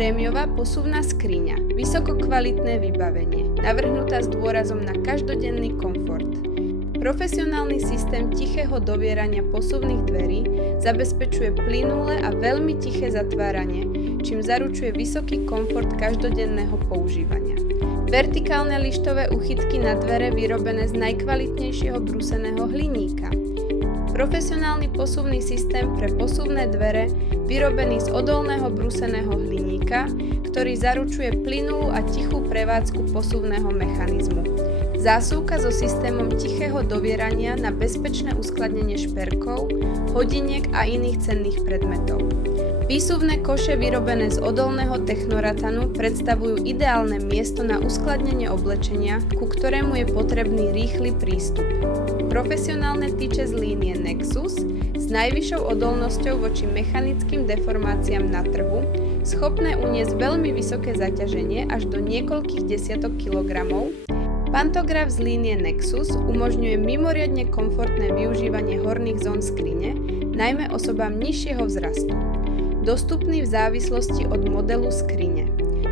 Prémiová posuvná skriňa. Vysokokvalitné vybavenie. Navrhnutá s dôrazom na každodenný komfort. Profesionálny systém tichého dovierania posuvných dverí zabezpečuje plynulé a veľmi tiché zatváranie, čím zaručuje vysoký komfort každodenného používania. Vertikálne lištové uchytky na dvere vyrobené z najkvalitnejšieho brúseného hliníka. Profesionálny posuvný systém pre posuvné dvere vyrobený z odolného brúseného hliníka, ktorý zaručuje plynulú a tichú prevádzku posuvného mechanizmu. Zásuvka so systémom tichého dovierania na bezpečné uskladnenie šperkov, hodiniek a iných cenných predmetov. Výsuvné koše vyrobené z odolného technoratanu predstavujú ideálne miesto na uskladnenie oblečenia, ku ktorému je potrebný rýchly prístup. Profesionálne tyče z línie Nexus s najvyššou odolnosťou voči mechanickým deformáciám na trhu, schopné uniesť veľmi vysoké zaťaženie až do niekoľkých desiatok kilogramov. Pantograf z línie Nexus umožňuje mimoriadne komfortné využívanie horných zón skrine, najmä osobám nižšieho vzrastu. Dostupný v závislosti od modelu skrine.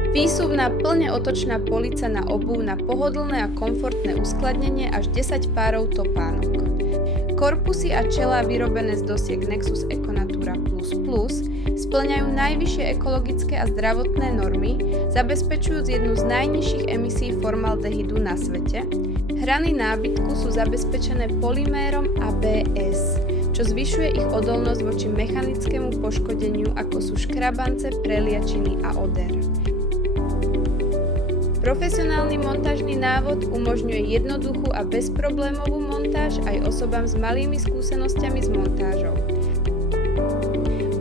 Výsuvná plne otočná polica na obuv na pohodlné a komfortné uskladnenie až 10 párov topánok. Korpusy a čelá vyrobené z dosiek Nexus Econatura Plus spĺňajú najvyššie ekologické a zdravotné normy, zabezpečujúc jednu z najnižších emisí formaldehydu na svete. Hrany nábytku sú zabezpečené polymérom ABS, čo zvyšuje ich odolnosť voči mechanickému poškodeniu, ako sú škrabance, preliačiny a oder. Profesionálny montážny návod umožňuje jednoduchú a bezproblémovú montáž aj osobám s malými skúsenosťami s montážou.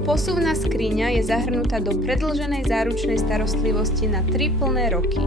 Posuvná skriňa je zahrnutá do predĺženej záručnej starostlivosti na 3 plné roky.